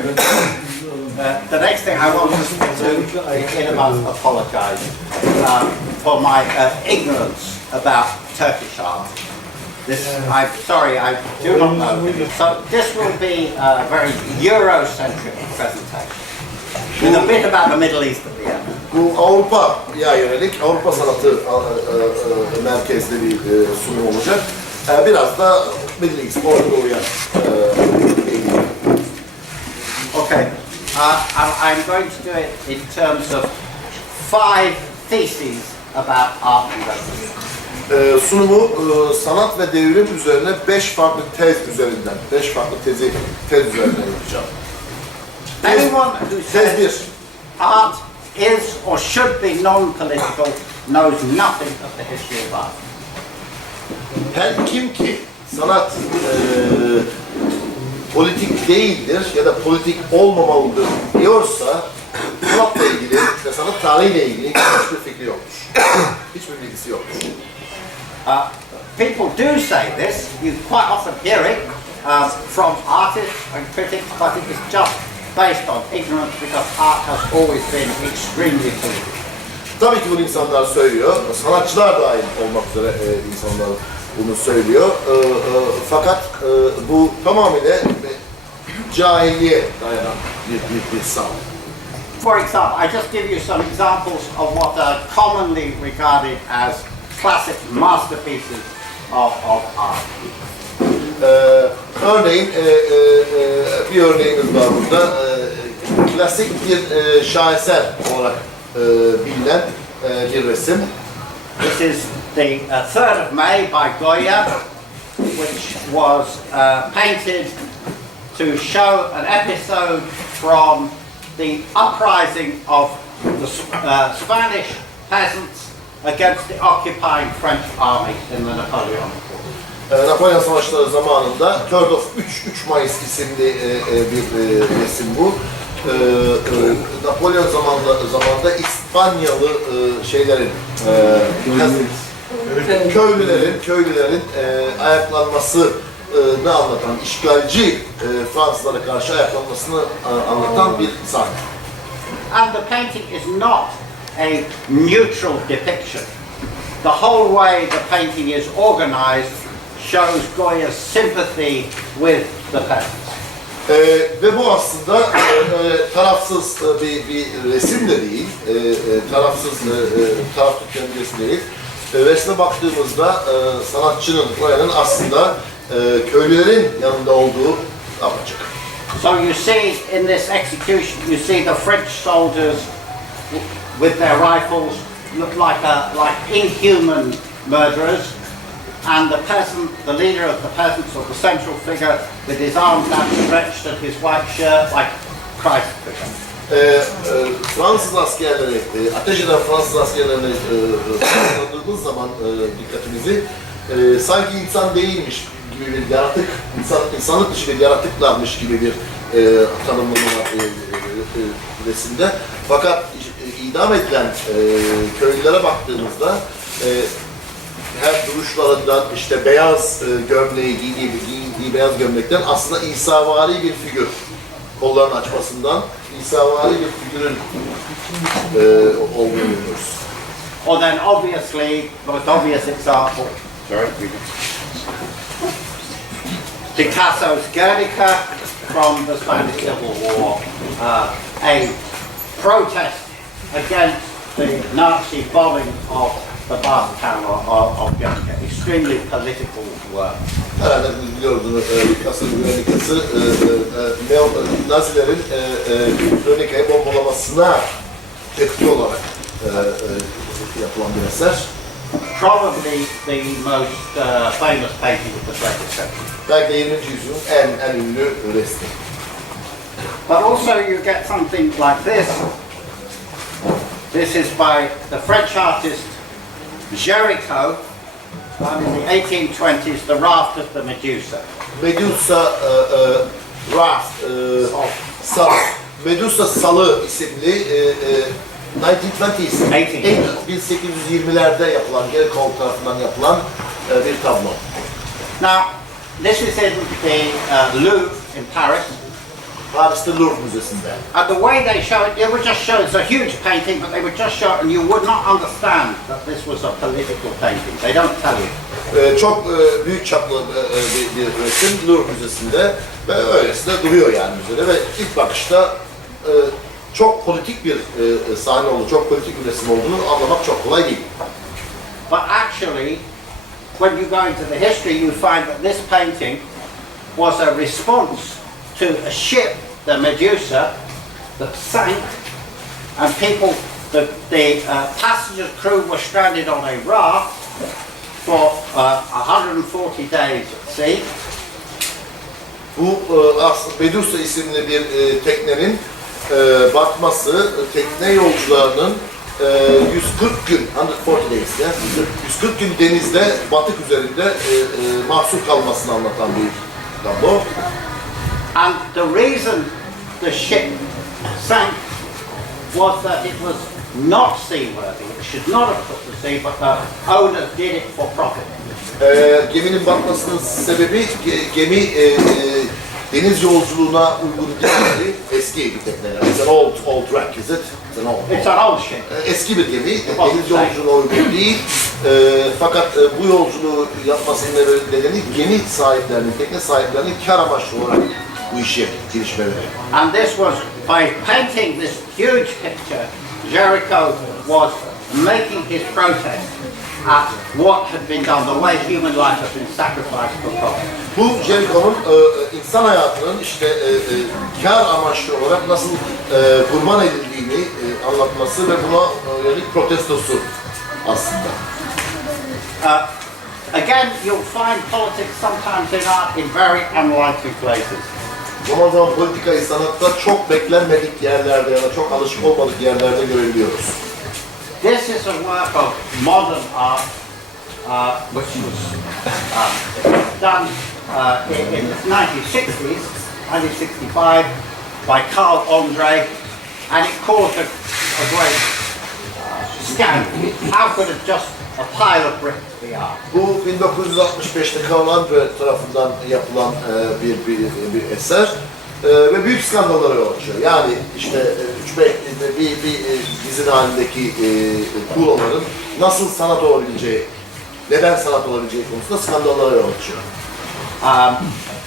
The next thing I want to do in advance apologise for my ignorance about Turkish art. I'm sorry, I do not know. So this will be a very Eurocentric presentation with a bit about the Middle East at the end. Bu Avrupa'ya yönelik, Avrupa sanatı merkezli bir sunum olacak. Biraz da Middle East, Orta Doğu'ya Okay, I'm going to do it in terms of 5 theses about art and revolution. Sunumu sanat ve devrim üzerine 5 farklı tez üzerinden, 5 farklı tez üzerinden yapacağım. Anyone who says art is or should be non-political knows nothing of the history of art. Her kim ki sanat politik değildir ya da politik olmamalıdır diyorsa sanatla ilgili ve sanat tarihiyle ilgili hiçbir fikri yoktur. Hiçbir bilgisi yoktur. People do say this, you quite often hear it from artists and critics, but it is just based on ignorance because art has always been extremely political. Tabii ki bunu insanlar söylüyor, sanatçılar dahil olmak üzere insanlar bunu söylüyor. Fakat bu tamamıyla cahilliğe dayanan bir sav. For example, I just give you some examples of what are commonly regarded as classic masterpieces of art. Örneğin bir örneğimiz var burada. Klasik bir şaheser olarak bilinen bir resim. This is the 3rd of May by Goya, which was painted to show an episode from the uprising of the Spanish peasants against the occupying French army in the Napoleonic War. Napolyon Savaşları zamanında 3rd of 3 Mayıs isimli bir resim bu. Napolyon zamanında İspanyalı köylülerin ayaklanmasını anlatan, işgalci Fransızlara karşı ayaklanmasını anlatan bir sahne. And the painting is not a neutral depiction. The whole way the painting is organized shows Goya's sympathy with the peasants. Ve bu aslında tarafsız bir resim de değil, taraf tutan bir resim değil. Resme baktığımızda sanatçının, Goya'nın aslında köylülerin yanında olduğu apaçık. So you see in this execution, you see the French soldiers with their rifles look like inhuman murderers, and the peasant, the leader of the peasants, or the central figure, with his arms outstretched and his white shirt, like Christ figure. Fransız askerleri, ateş eden Fransız askerlerini kaldırdığımız zaman dikkatimizi sanki insan değilmiş gibi bir yaratık, insanlık dışı bir yaratıklarmış gibi bir tanımlama resimde. Fakat idam edilen köylülere baktığımızda her duruşlarından işte beyaz gömleği giydiği beyaz gömlekten aslında İsa'vari bir figür, kollarını açmasından İsa'vari bir figürün olduğunu görüyoruz. Or then obviously, the most obvious example, Picasso's Guernica from the Spanish Civil War, a protest against the Nazi bombing of the bath town of Guernica. Extremely political work. Herhalde biliyorsunuz Picasso'nun Guernica'sı Nazilerin Guernica'yı bombalamasına tepki olarak yapılan bir eser. Probably the most famous painting of the 20th century. Belki de 20. yüzyılın en ünlü resmi. But also you get something like this. This is by the French artist Géricault, in the 1820s, the raft of the Medusa. Medusa raft, Medusa salı isimli 1920s, 1820'lerde yapılan, Géricault tarafından yapılan bir tablo. Now, this is in the Louvre in Paris. Paris'te Louvre Müzesi'nde. And the way they show it, they would just show it's a huge painting, but they would just show it and you would not understand that this was a political painting. They don't tell you. Çok büyük çaplı bir resim Louvre Müzesi'nde ve öylesine duruyor yani müzede ve ilk bakışta çok politik bir sahne olduğunu, çok politik bir resim olduğunu anlamak çok kolay değil. But actually, when you go into the history, you find that this painting was a response to a ship, the Medusa, that sank, and people, the passenger crew were stranded on a raft for 140 days at sea. Bu aslında Medusa isimli bir teknenin batması, tekne yolcularının 140 gün, 140 days, ya, 140 gün denizde batık üzerinde mahsur kalmasını anlatan bir tablo. And the reason the ship sank was that it was not seaworthy. It should not have put to sea, but the owners did it for profit. Geminin batmasının sebebi gemi deniz yolculuğuna uygun değil, eski bir tekneler. It's an old wreck, is it? It's an old ship. Eski bir gemi, deniz yolculuğuna uygun değil. Fakat bu yolculuğu yapmasının nedeni gemi sahiplerinin, tekne sahiplerinin kar amaçlı olarak bu işe girişmeleri. And this was, by painting this huge picture, Jericho was making his protest at what had been done, the way human life had been sacrificed for profit. Bu Jericho'nun insan hayatının işte kar amaçlı olarak nasıl kurban edildiğini anlatması ve buna yönelik protestosu aslında. Again, you'll find politics sometimes in art in very unlikely places. Zaman zaman politikayı sanatta çok beklenmedik yerlerde ya da çok alışık olmadık yerlerde görebiliyoruz. This is a work of modern art, which was done in the 1960s, 1965, by Carl Andre, and it caused a great scandal. How could just a pile of bricks be art? Bu 1965'te Carl Andre tarafından yapılan bir eser ve büyük skandallara yol açıyor. Yani işte bir dizin halindeki tuğlaların nasıl sanat olabileceği, neden sanat olabileceği konusunda skandallara yol açıyor.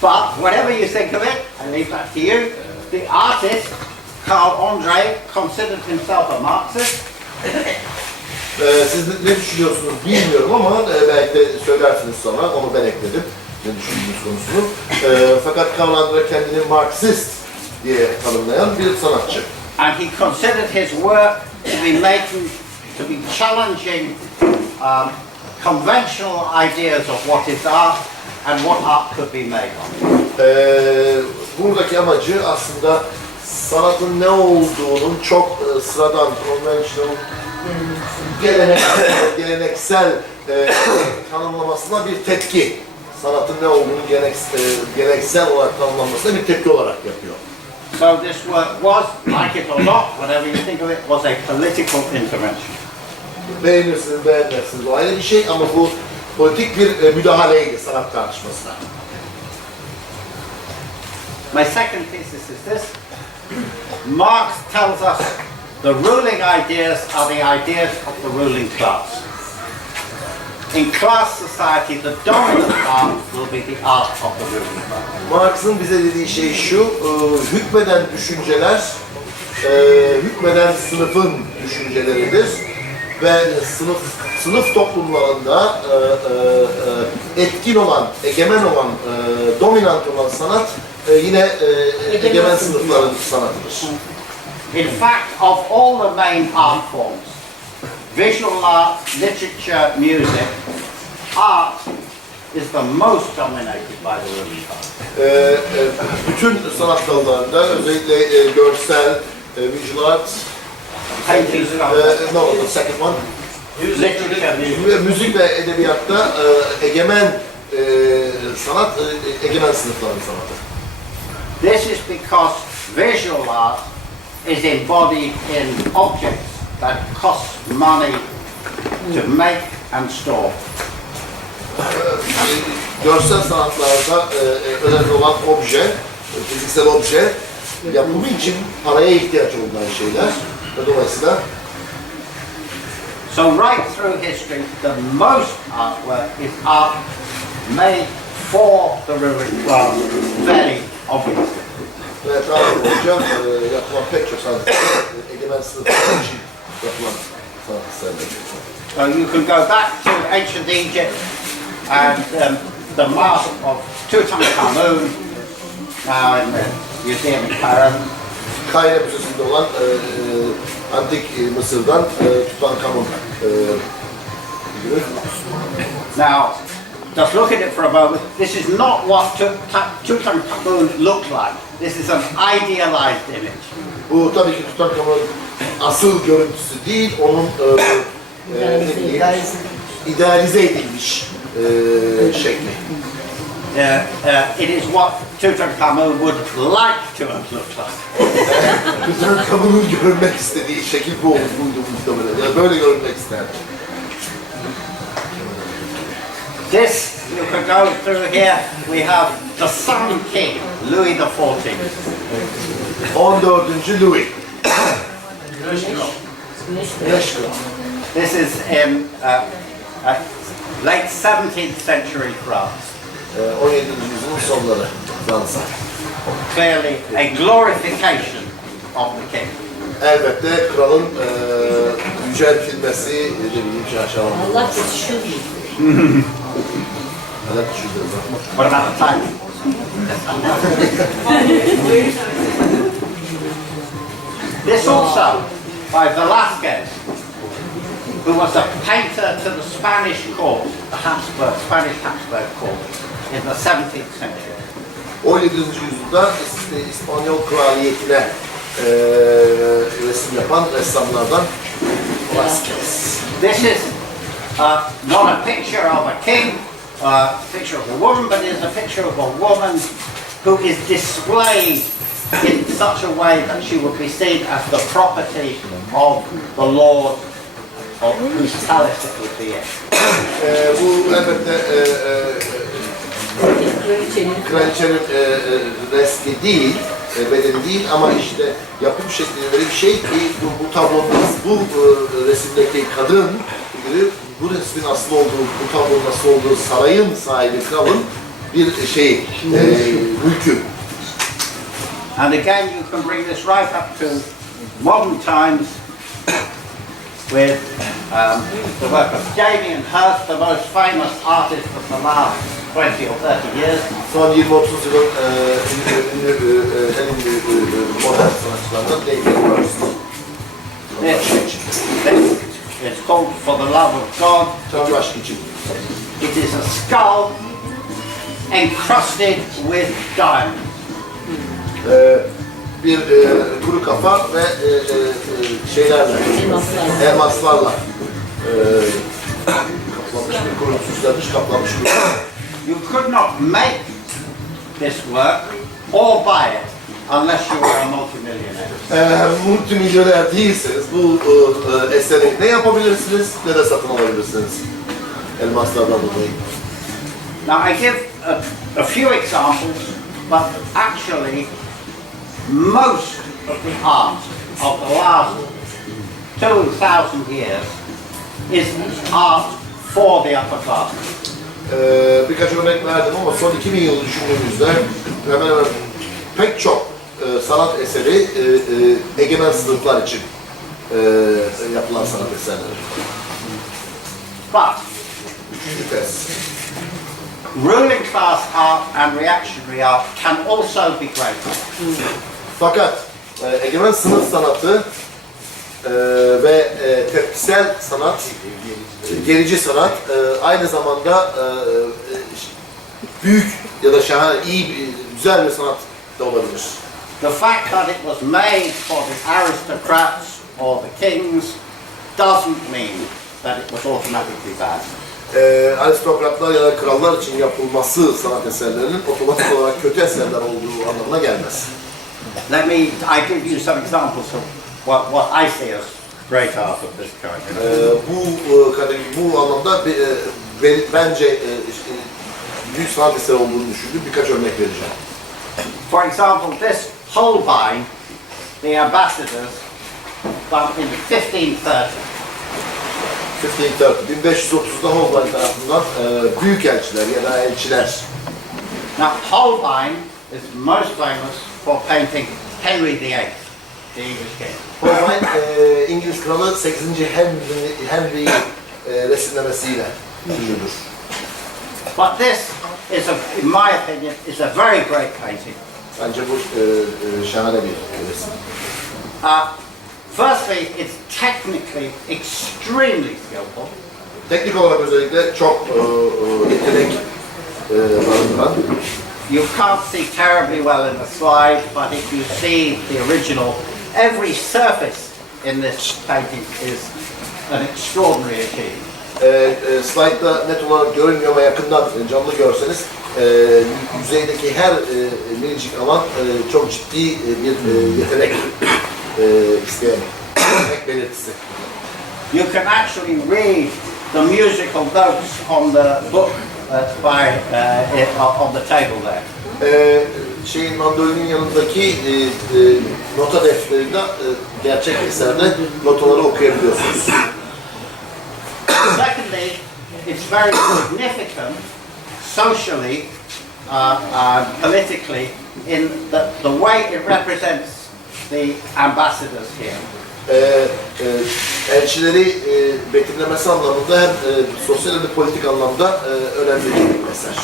But whatever you think of it, I leave that to you. The artist, Carl Andre, considered himself a Marxist. Siz ne düşünüyorsunuz bilmiyorum ama belki de söylersiniz sonra, onu ben ekledim. Ne düşündüğünüz konusunu. Fakat Carl Andre kendini Marksist diye tanımlayan bir sanatçı. And he considered his work to be challenging conventional ideas of what is art and what art could be made of. Buradaki amacı aslında sanatın ne olduğunun çok sıradan, conventional, geleneksel tanımlamasına bir tepki. Sanatın ne olduğunu geleneksel olarak tanımlanmasına bir tepki olarak yapıyor. So this work was, like it or not, whatever you think of it, was a political intervention. Beğenirsiniz, beğenmezsiniz, o ayrı bir şey ama bu politik bir müdahaleydi sanat tartışmasına. My second thesis is this. Marx tells us the ruling ideas are the ideas of the ruling class. In class society, the dominant art will be the art of the ruling class. Marx'ın bize dediği şey şu, hükmeden düşünceler, hükmeden sınıfın düşünceleridir ve sınıf toplumlarında etkin olan, egemen olan, dominant olan sanat yine egemen sınıfların sanatıdır. In fact, of all the main art forms, visual art, literature, music, art is the most dominated by the ruling class. Bütün sanat dallarında özellikle görsel, visual art, no, the second one. Müzik ve edebiyatta egemen sanat, egemen sınıfların sanatı. This is because visual art is embodied in objects that cost money to make and store. Görsel sanatlarda önemli olan obje, fiziksel obje yapımı için paraya ihtiyaç olan şeyler ve dolayısıyla So right through history, the most artwork is art made for the ruling class, very obviously. ve tarih boyunca yapılan pek çok sanat egemen sınıflar için yapılan sanat eserleri. So you can go back to ancient Egypt and the mask of Tutankhamun, now in the museum in Cairo. Kahire Müzesi'nde olan antik Mısır'dan Tutankamon figürü. Now, just look at it for a moment. This is not what Tutankhamun looked like. This is an idealized image. Bu tabii ki Tutankamon'un asıl görüntüsü değil, onun idealize edilmiş şekli. It is what Tutankhamun would like to have looked like. Tutankamon'un görünmek istediği şekil bu buydu muhtemelen. Yani böyle görünmek isterdi. This, you could go through here, we have the Sun King, Louis XIV. 14. Louis. Güneş Kral. This is in late 17th century France. 17. yüzyılın sonları Fransa. Clearly a glorification of the king. Elbette kralın yüceltilmesi, aşağılanması. Allah yetişiyor. Evet, düşünüyorum. What about the title? This also by Velázquez, who was a painter to the Spanish court, the Spanish Habsburg court, in the 17th century. 17. yüzyılda İspanyol kraliyetine resim yapan ressamlardan Velázquez. This is not a picture of a king, a picture of a woman, but it is a picture of a woman who is displayed in such a way that she would be seen as the property of the Lord, of whose palace it would be in. Bu elbette kraliçenin resmi değil, bedeni değil ama işte yapım şeklinde öyle bir şey ki bu tablonun, bu resimdeki kadın figürü, bu resmin asıl olduğu, bu tablonun asıl olduğu sarayın sahibi kralın bir şey, mülkü. And again, you can bring this right up to modern times with the work of Jamie and Hirst, the most famous artist of the last 20 or 30 years. Son 20-30 yılın en ünlü modern sanatçılarından Jamie Hirst. It's called For the Love of God. Tanrı aşkı için. It is a skull encrusted with diamonds. Bir kuru kafa ve şeylerle, elmaslarla kaplanmış bir kuru, süslenmiş, kaplanmış kuru. You could not make this work or buy it unless you were a multimillionaire. Eğer multimilyoner değilseniz bu eseri ne yapabilirsiniz ne de satın alabilirsiniz elmaslardan dolayı. Now I give a few examples, but actually most of the art of the last 2,000 years is art for the upper class. Birkaç örnek verdim ama son 2000 yıl düşündüğümüzde hemen hemen pek çok sanat eseri egemen sınıflar için yapılan sanat eserleri. But Üçüncü tez. ruling class art and reactionary art can also be great. Fakat egemen sınıf sanatı ve tepkisel sanat, gerici sanat aynı zamanda büyük ya da şahane, iyi, güzel bir sanat da olabilir. The fact that it was made for the aristocrats or the kings doesn't mean that it was automatically bad. Aristokratlar ya da krallar için yapılması sanat eserlerinin otomatik olarak kötü eserler olduğu anlamına gelmez. I give you some examples of what I see as great art of this kind. Bu anlamda bence büyük sanat eseri olduğunu düşündüğüm birkaç örnek vereceğim. For example, this Holbein, the ambassadors, but in 1530. 1530'da Holbein tarafından büyükelçiler ya da elçiler. Now Holbein is most famous for painting Henry VIII, the English king. Holbein İngiliz kralı 8. Henry'yi resimlemesiyle ünlüdür. But this is, in my opinion, is a very great painting. Bence bu şahane bir resim. Firstly, it's technically extremely skillful. Teknik olarak özellikle çok yetenek barındıran. You can't see terribly well in the slide, but if you see the original, every surface in this painting is an extraordinary achievement. Slide'da net olarak görünmüyor ama yakından canlı görseniz yüzeydeki her minicik alan çok ciddi bir yetenek isteyen yetenek belirtisi. You can actually read the musical notes on the book on the table there. Mandolinin yanındaki nota defterinde gerçek eserde notaları okuyabiliyorsunuz. Secondly, it's very significant socially, politically, in the way it represents the ambassadors here. Elçileri betimlemesi anlamında hem sosyal hem de politik anlamda önemli bir eser.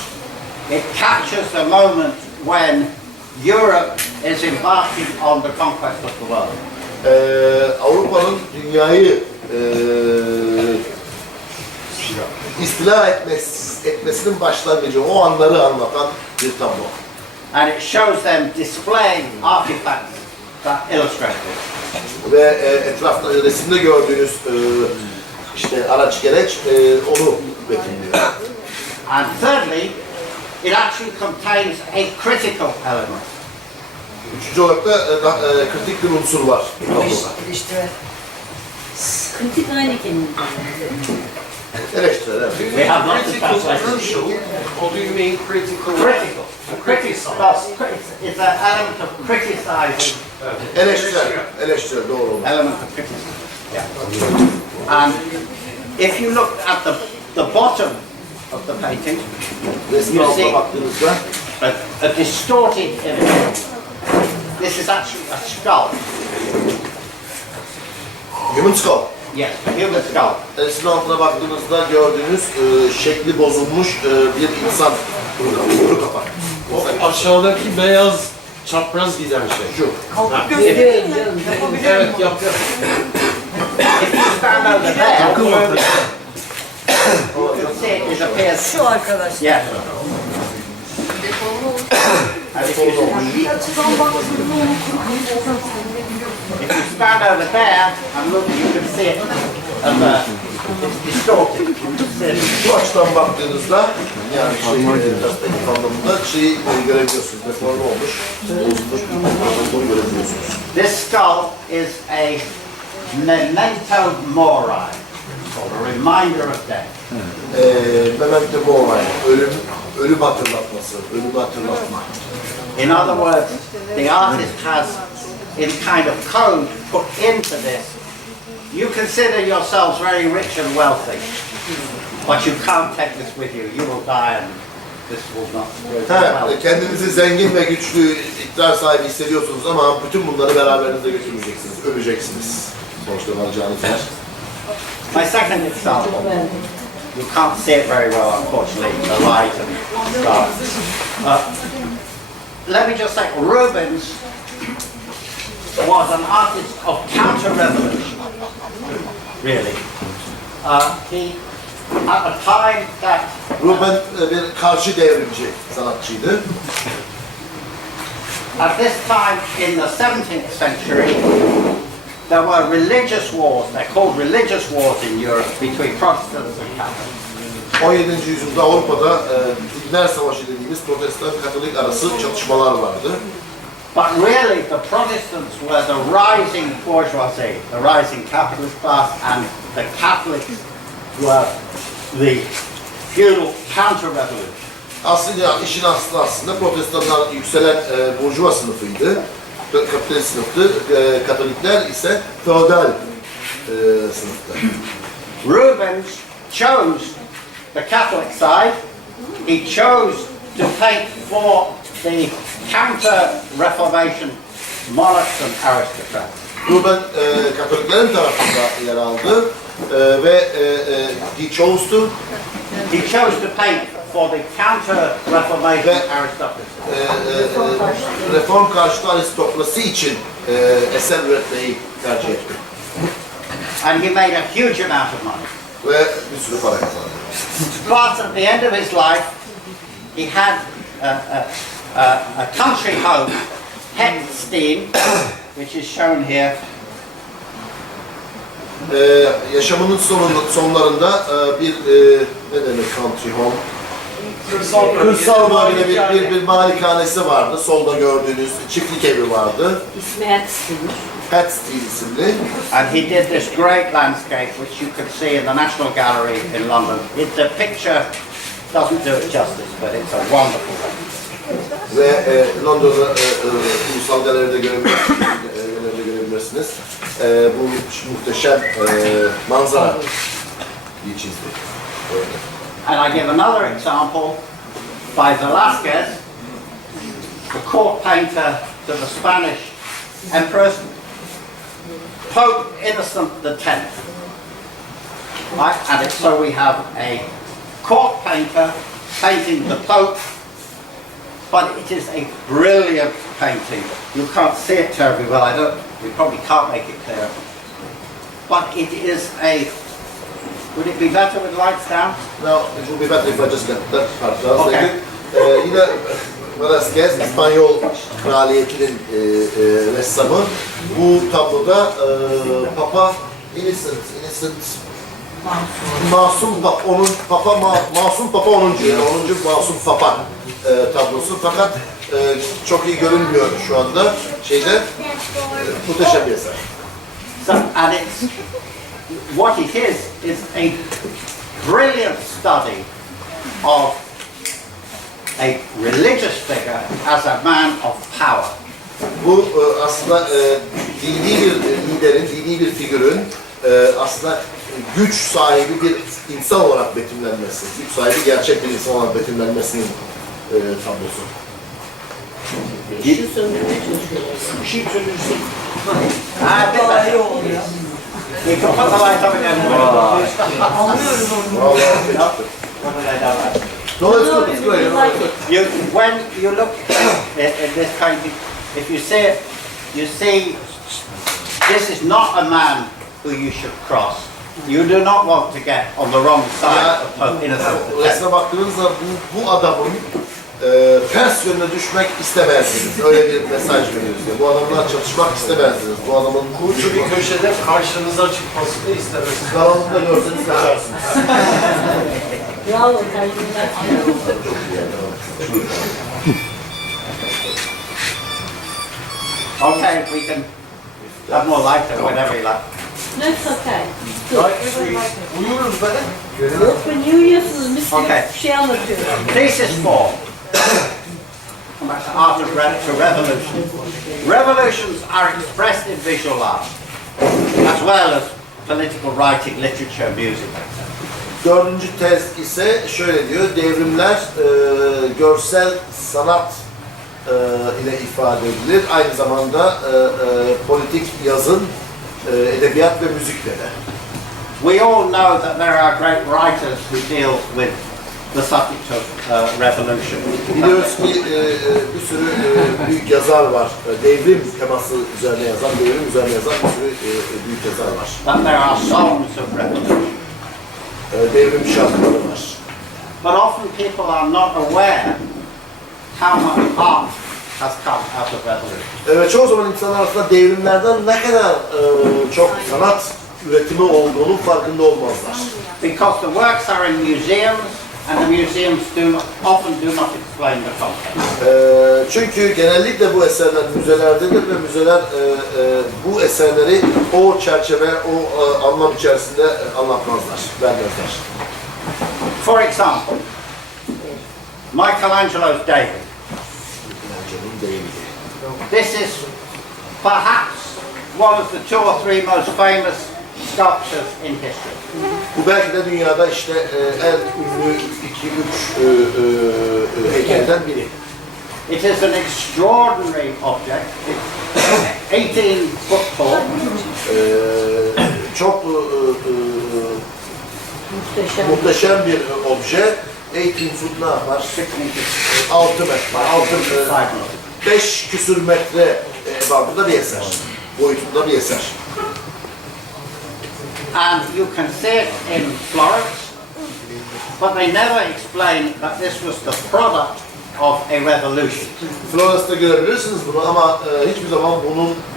It captures the moment when Europe is embarking on the conquest of the world. Avrupa'nın dünyayı istila etmesinin başlangıcı, o anları anlatan bir tablo. And it shows them displaying artifacts that illustrate this. Ve etrafta resimde gördüğünüz işte araç gereç onu betimliyor. And thirdly, it actually contains a critical element. Üçüncü olarak da kritik bir unsur var. İşte kritik aynı kelime. Eleştirel, evet. We have lots of translations. Crucial, or do you mean critical? Critical. It's an element of criticizing. Eleştirel doğru olur. Element of criticism. Yeah. And if you look at the bottom of the painting, Resmi you see altına baktığınızda a distorted image. This is actually a skull. human skull. Yes, a human skull. Resmin altına baktığınızda gördüğünüz şekli bozulmuş bir insan kuru kapak. O aşağıdaki beyaz çapraz giden şey. Şu. Evet, yap. If you stand over there, you can see it appears. Şu arkadaş. Yeah. And if you stand over there and look, you can see it it's distorted. Bu açıdan baktığınızda yani perspektif anlamında şeyi görebiliyorsunuz. Deforme olmuş, bozulmuş bir olduğunu görebiliyorsunuz. This skull is a memento mori, or a reminder of death. Memento mori, ölüm hatırlatması, ölümü hatırlatma. In other words, the artist has, in kind of code, put into this. You consider yourselves very rich and wealthy, but you can't take this with you. You will die and this will not well. Kendinizi zengin ve güçlü, iktidar sahibi hissediyorsunuz ama bütün bunları beraberinizde götürmeyeceksiniz, öleceksiniz. Sonuçta varacağınız yer. My second example, you can't see it very well, unfortunately, the light and dark. Let me just say, Rubens was an artist of counter-revolution, really. He, at a time that Ruben bir karşı devrimci sanatçıydı. at this time in the 17th century, there were religious wars, they're called religious wars in Europe, between Protestants and Catholics. 17. yüzyılda Avrupa'da dinler savaşı dediğimiz Protestan Katolik arası çatışmalar vardı. But really the Protestants were the rising bourgeoisie, the rising capitalist class, and the Catholics were the feudal counter-revolution. Aslında işin aslı aslında Protestanlar yükselen burjuva sınıfıydı. kapitalist sınıftı, Katolikler ise feodal sınıftı. Rubens chose the Catholic side. He chose to paint for the counter-Reformation monarchs and aristocrats. Ruben Katoliklerin tarafında yer aldı ve he chose to paint for the counter-Reformation aristocracy. Reform karşıtı aristokrasi için eser üretmeyi tercih etti. And he made a huge amount of money. Ve bir sürü para kazandı. But at the end of his life, he had a country home, Hetstein, which is shown here. Yaşamının sonlarında bir ne demek country home? Kırsal bölgede bir malikanesi vardı. Solda gördüğünüz çiftlik evi vardı. İsmi Ertes'tir. Hetstein isimli. And he did this great landscape, which you could see in the National Gallery in London. The picture doesn't do it justice, but it's a wonderful one. Ve Londra'da Ulusal Galeri'de görebilirsiniz. Bu muhteşem manzara çizdi. And I give another example by Velázquez, the court painter to the Spanish Empress, Pope Innocent X. Right? And so we have a court painter painting the Pope, but it is a brilliant painting. You can't see it terribly well. We probably can't make it clear. But it is a. Would it be better with lights down? No, it will be better if I just get that part. Okay. Yine Velázquez, İspanyol kraliyetinin ressamı. Bu tabloda Papa Masum Papa 10. Yani 10. Masum Papa tablosu. Fakat çok iyi görünmüyor şu anda. Muhteşem bir eser. So, and it's what it is a brilliant study of a religious figure as a man of power. Bu aslında dini bir liderin, dini bir figürün aslında güç sahibi bir insan olarak betimlenmesi, güç sahibi gerçek bir insan olarak betimlenmesinin tablosu. Işığı söndürmeye çalışıyorlar. Işık söndürürsün. Daha iyi oluyor. Kapat alayı tabii yani. Anlıyorum onu. Vallahi çıktı. No, it's good, it's great. When you look at this painting, if you see it, you see this is not a man who you should cross. You do not want to get on the wrong side of Pope Innocent X. Resme baktığınızda bu adamın ters yönüne düşmek istemezdiniz. Öyle bir mesaj veriyor size. Bu adamlar çalışmak istemezdiniz. Bu adamın Kurcu bir köşede karşınıza çıkmasını istemezsiniz. karanlıkta görseniz kaçarsınız. Bravo, tercümeler. Okay, we can have more light or whatever you like. No, it's okay. Good. Uyuruz be. Yok, ben uyuyorsunuz. Bir Okay. şey anlatıyorum. Thesis 4. Art of to revolution. Revolutions are expressed in visual art, as well as political writing, literature, music. Dördüncü tez ise şöyle diyor, devrimler görsel sanat ile ifade edilir. Aynı zamanda politik yazın, edebiyat ve müzikle de. We all know that there are great writers who deal with the subject of revolution. Biliyoruz ki bir sürü büyük yazar var. Devrim teması üzerine yazan, devrim üzerine yazan bir sürü büyük yazar var. But there are songs of revolution. Devrim şarkıları var. But often people are not aware how much art has come out of revolution. Çoğu zaman insanlar aslında devrimlerden ne kadar çok sanat üretimi olduğunun farkında olmazlar. Because the works are in museums and the museums often do not explain the content. Çünkü genellikle bu eserler müzelerdedir ve müzeler bu eserleri o çerçeve, o anlam içerisinde anlatmazlar, vermezler. For example, Michelangelo's David. This is perhaps one of the 2 or 3 most famous sculptures in history. Bu belki de dünyada işte en ünlü 2-3 heykelden biri. It is an extraordinary object. It's 18 foot tall. Çok muhteşem bir obje. 18 foot ne yapar? 6 metre. 5 küsür metre bandında bir eser. Boyutunda bir eser. And you can see it in Florence, but they never explain that this was the product of a revolution. Florence'da görebilirsiniz bunu ama hiçbir zaman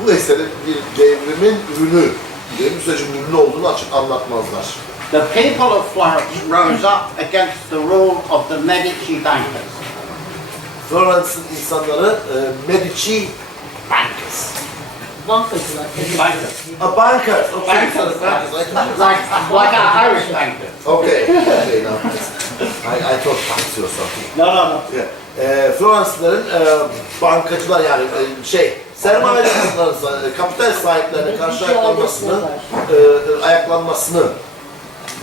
bu eserin bir devrimin ürünü, devrim sürecinin ürünü olduğunu açık anlatmazlar. The people of Florence rose up against the rule of the Medici bankers. Florence'ın insanları Medici bankers. Bankacılar. Bankers. Bankers. Okay. Bankers, Bankers. like our Irish bankers. Okay. Okay, now. I thought banks or something. No. Yeah. Florence'ların bankacılar yani sermaye kapital sahiplerine karşı ayaklanmasını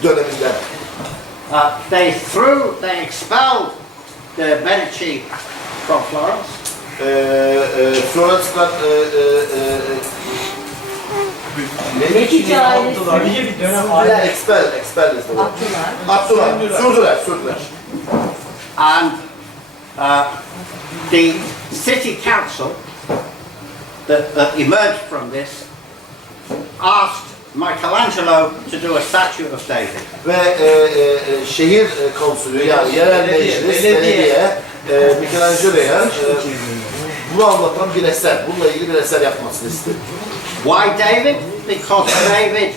döneminden. They expelled the Medici from Florence. Florence'dan Medici ailesi. Bir dönem expel is the word. Attılar. Sürdüler. And the city council that emerged from this asked Michelangelo to do a statue of David. Ve şehir konsülü yani yerel meclis, belediye Michelangelo'ya bunu anlatan bir eser, bununla ilgili bir eser yapmasını istedi. Why David? Because David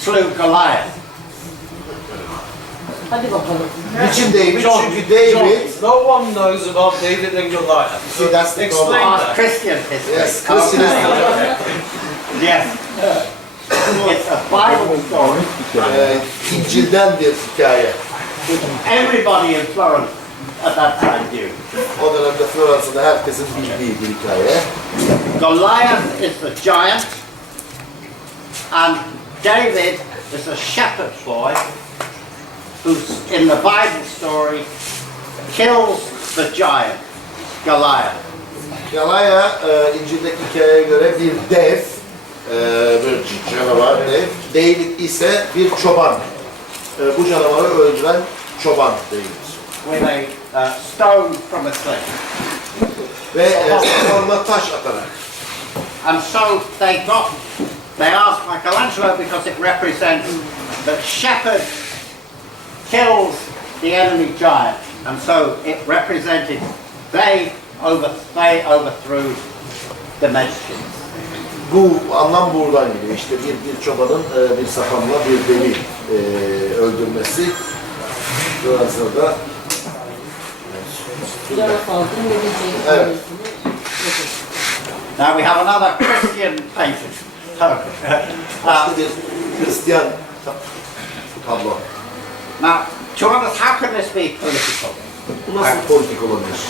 slew Goliath. Hadi bakalım. Niçin David? John, Çünkü David... John, no one knows about David and Goliath. See, that's the problem. Explain Ask that. Christian history. Yes, Christian history. Yes. It's a Bible story. İncil'den bir hikaye. Which everybody in Florence at that time knew. O dönemde Florence'da herkesin bildiği bir hikaye. Goliath is the giant, and David is a shepherd boy who's in the Bible story kills the giant, Goliath. Goliath, İncil'deki hikayeye göre bir dev, bir canavar dev. David ise bir çoban. Bu canavarı öldüren çoban David. With a stone from a sling. Ve sapanla taş atarak. And so they asked Michelangelo because it represents that shepherd kills the enemy giant. And so it represented they overthrew the Medici. Bu anlam buradan geliyor. İşte bir çobanın bir sapanla bir devi öldürmesi. Dolayısıyla da Bir ara kaldım Medici Evet. ailesini. Now we have another Christian painting. başka bir Hristiyan tablo. Now, to us, how can this be political? Bu nasıl politik olabilir?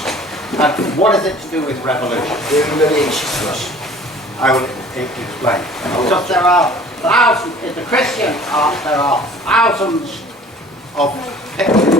And what is it to do with revolution? Devrimle ne ilişkisi var? I will explain. Because there are thousands, in the Christian art, there are thousands of pictures